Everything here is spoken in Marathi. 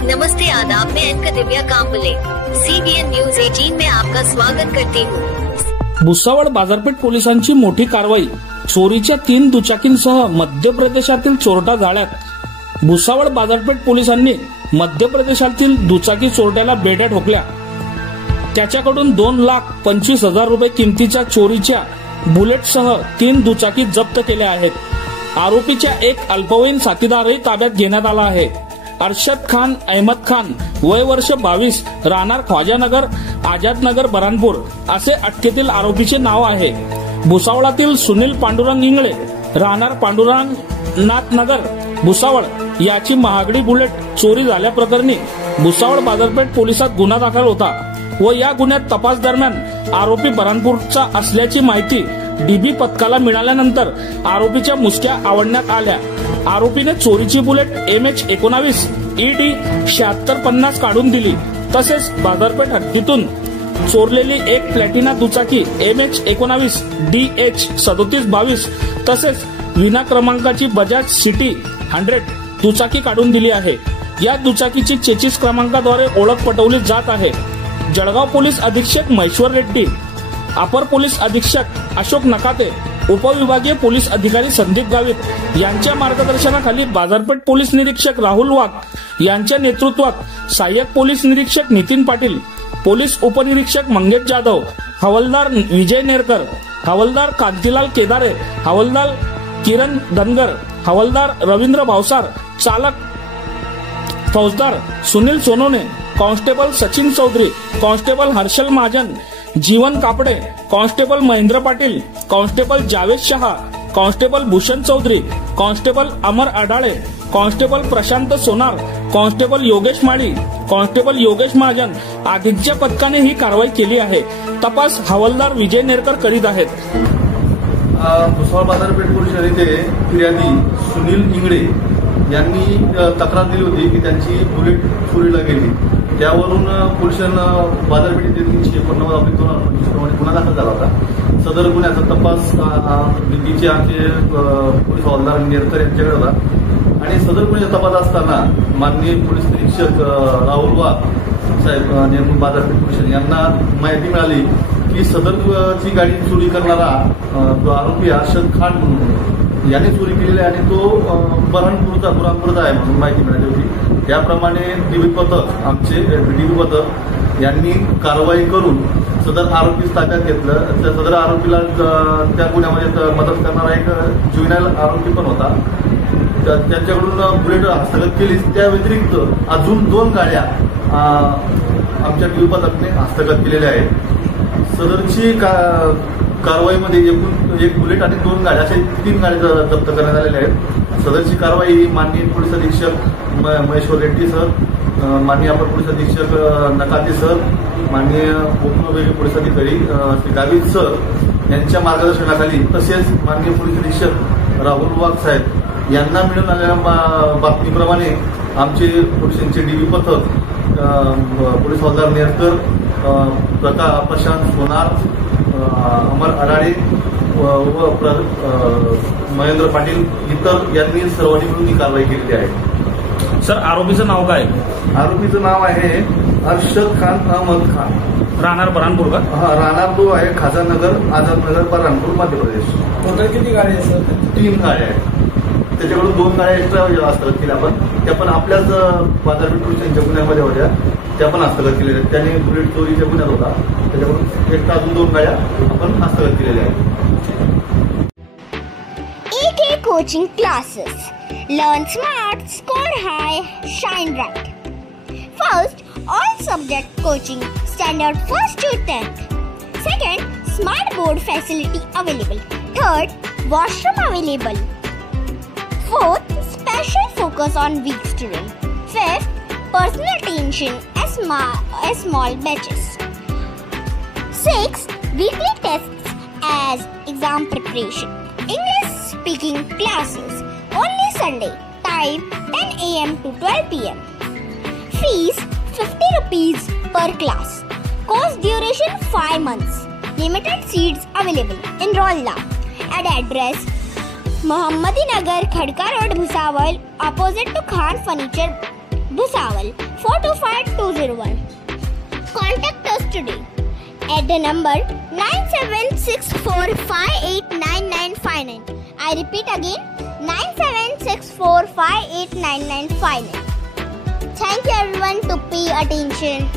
नमस्ते आदाब, मैं एंकर दिव्या कांबले CBN न्यूज 18 में आपका स्वागत करती हूँ। भुसावळ बाजारपेठ पोलिसांची मोठी कारवाई, चोरीच्या 3 दुचाकींसह मध्य प्रदेशातील चोरटा जाळ्यात। भुसावळ बाजारपेठ पोलिसांनी मध्य प्रदेशातील दुचाकी चोरट्याला बेड्या ठोकल्या। त्याच्याकडून 2,25,000 रुपये किमतीच्या चोरीच्या बुलेटसह 3 दुचाकी जप्त केल्या आहेत। आरोपीच्या एक अल्पवयीन साथीदारही ताब्यात घेण्यात आला आहे। अरशद खान अहमद खान, वय वर्ष 22, राहणार ख्वाजानगर, आझादनगर, बऱ्हाणपूर असे अटकेतील आरोपीचे नाव आहे। भुसावळातील सुनील पांडुरंग इंगळे, राहणार पांडुरंगनाथ नगर, भुसावळ याची महागडी बुलेट चोरी झाल्याप्रकरणी भुसावळ बाजारपेठ पोलिसात गुन्हा दाखल होता व या गुन्ह्यात तपास दरम्यान आरोपी बऱ्हाणपूरचा असल्याची माहिती DB पथकाला मिळाल्यानंतर आरोपीच्या मुसक्या आवळण्यात आल्या। आरोपीने चोरीची बुलेट MH19 ED 7650 काढून दिली। तसेच बाजारपेठ हद्दीतून चोरलेली एक प्लॅटिना दुचाकी MH19 DH 3722 तसेच विना क्रमांकाची बजाज सिटी 100 दुचाकी काढून दिली आहे। या दुचाकीची चेचिस क्रमांकाद्वारे ओळख पटवली जात आहे। जळगाव पोलीस अधीक्षक महेश्वर रेड्डी, अपर पोलीस अधीक्षक अशोक नकाते, उपविभागीय पोलीस अधिकारी संदीप गावित यांच्या मार्गदर्शनाखाली बाजारपेठ पोलीस निरीक्षक राहुल वाघ यांच्या नेतृत्वात सहाय्यक पोलीस निरीक्षक नितीन पाटील, पोलीस उपनिरीक्षक मंगेश जाधव, हवालदार विजय नेरकर, हवालदार कांतीलाल केदारे, हवालदार किरण धनगर, हवालदार रवींद्र भावसार, चालक फौजदार Sunil Sonone, constable Sachin Chaudhari, constable Harshal Mahajan, Jeevan Kapade, constable Mahendra Patil, constable Javed Shah, constable Bhushan Chaudhari, constable Amar Adale, constable Prashant Sonar, constable Yogesh Mali, constable Yogesh Mahajan आदींच्या पथकाने ही कारवाई केली आहे। तपास हवालदार विजय नेरकर करीत आहेत। भुसावळ बाजारपेठ पोलीस येथे फिर्यादी सुनील इंगळे यांनी तक्रार दिली होती की त्यांची बुलेट चोरीला गेली। त्यावरून पोलिसांना बाजारपेठेत 389/2025 प्रमाणे गुन्हा दाखल झाला होता। सदर गुन्ह्याचा तपास दिल्लीचे आमचे पोलीस हवालदार नेरकर यांच्याकडे होता आणि सदर गुन्ह्याचा तपास असताना माननीय पोलीस निरीक्षक राहुल वाघ साहेब नेमून बाजारपेठ पोलीस यांना माहिती मिळाली की सदरची गाडी चोरी करणारा जो आरोपी अरशद खान याने चोरी केलेली आहे आणि तो बऱ्हाणपूरचा आहे म्हणून माहिती मिळाली होती। त्याप्रमाणे DB पथक आमचे DB पथक यांनी कारवाई करून सदर आरोपी ताब्यात घेतलं। त्या सदर आरोपीला त्या गुन्ह्यामध्ये मदत करणारा एक ज्युनियल आरोपी पण होता, त्यांच्याकडून बुलेट हस्तगत केली। त्या व्यतिरिक्त अजून 2 गाड्या आमच्या DB पथकाने हस्तगत केलेल्या आहेत। सदरची कारवाईमध्ये एकूण 1 बुलेट आणि 2 गाड्या अशा 3 गाड्या जप्त करण्यात आलेल्या आहेत। सदरची कारवाई माननीय पोलीस अधीक्षक महेश्वर रेड्डी सर, माननीय अपर पोलीस अधीक्षक नकाते सर, माननीय उपविभागीय पोलीस अधिकारी श्री गावित सर यांच्या मार्गदर्शनाखाली तसेच माननीय पोलीस अधीक्षक राहुल वाघ साहेब यांना मिळून आलेल्या बातमीप्रमाणे आमचे पोलिसांचे DB पथक पोलीस हवालदार नेरकर, प्रशांत सोनार, अमर अडाळे व महेंद्र पाटील इतर यांनी सर्वांनी मिळून ही कारवाई केलेली आहे। सर, आरोपीचं नाव काय? आरोपीचं नाव आहे अरशद खान अहमद खान, राहणार बऱ्हाणपूर का? राहणार तो आहे खाजानगर, आझादनगर, बऱ्हाणपूर, मध्य प्रदेश। टोटल किती गाड्या आहेत सर? 3 गाड्या आहेत। त्याच्याकडून 2 गाड्या एक्स्ट्रा हस्तगत केल्या आपण, त्या पण आपल्याच बाजारपेठ पोलिसांच्या गुन्ह्यामध्ये होत्या, त्या पण हस्तगत केलेल्या आहेत। त्याने बुलेट चोरीच्या गुन्ह्यात होता, त्याच्याकडून एक्स्ट्रा अजून 2 गाड्या आपण हस्तगत केलेल्या आहेत। AK Coaching Classes. Learn smart, score high, shine bright. First, all subject coaching, standard 1st to 10th. Second, smart board facility available. Third, washroom available. Fourth, special focus on weak student. Fifth, personal attention as small batches. Sixth, weekly tests as exam preparation. English speaking classes only Sunday, time 10 AM to 12 PM. Fees 50 rupees per class. Course duration 5 months. Limited seats available. Enroll now. At address Mohammadi Nagar, Khadka Road, Bhusawal, opposite to Khan Furniture, Bhusawal. 425-201. Contact us today at the number 9764589959. I repeat again, 9764589959. Thank you everyone to pay attention.